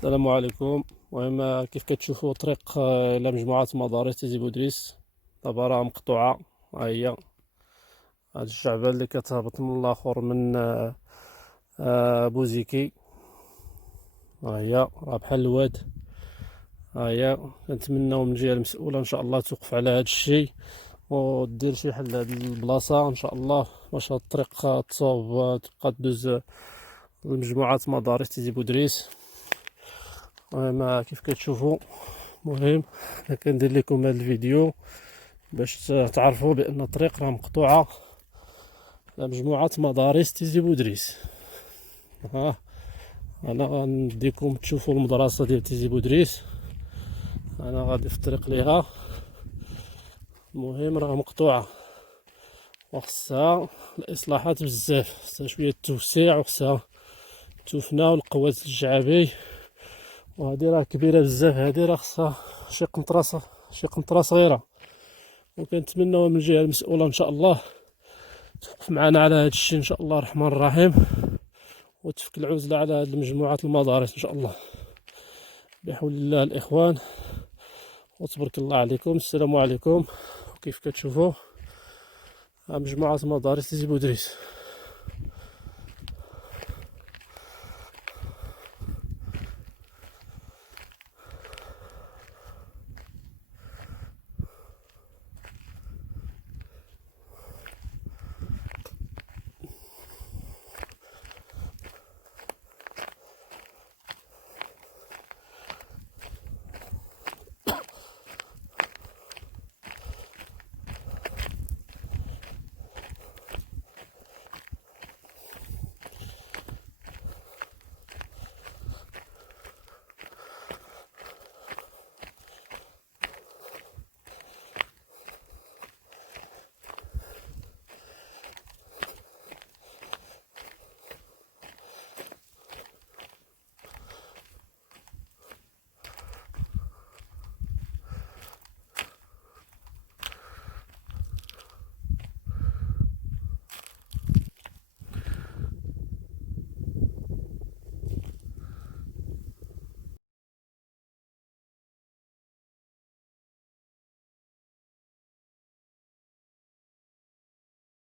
السلام عليكم. المهم كيف كتشوفوا طريق إلى مجموعة مدارس سيدي بودريس. دابا راه مقطوعة. ها هي هاد الشعبة اللي كتهبط من الآخر من بوزيكي. ها هي راه بحال الواد. ها هي كنتمناو من الجهة المسؤولة إن شاء الله توقف على هاد الشي ودير شي حل لهاد البلاصة إن شاء الله باش هاد الطريق تصاوب تبقى دوز لمجموعة مدارس سيدي بودريس. المهم كيف كتشوفوا. المهم انا كندير لكم هذا الفيديو باش تعرفوا بان الطريق راه مقطوعه لمجموعه مدارس تيزي بودريس. ها انا غنديكم تشوفوا المدرسه ديال تيزي بودريس. انا غادي في الطريق ليها. المهم راه مقطوعه وخصها الاصلاحات بزاف، خصها شويه التوسيع وخصها تفنى والقوات الجعابي. وهادي راه كبيره بزاف، هادي راه خصها شي قنطره صغيره. وكنتمناو من الجهه المسؤوله ان شاء الله توقف معنا على هذا الشيء ان شاء الله الرحمن الرحيم، وتفك العزله على هذه المجموعه المدارس ان شاء الله بحول الله الاخوان. وتبارك الله عليكم. السلام عليكم. وكيف كتشوفوا مجموعه مدارس سيدي بودريس.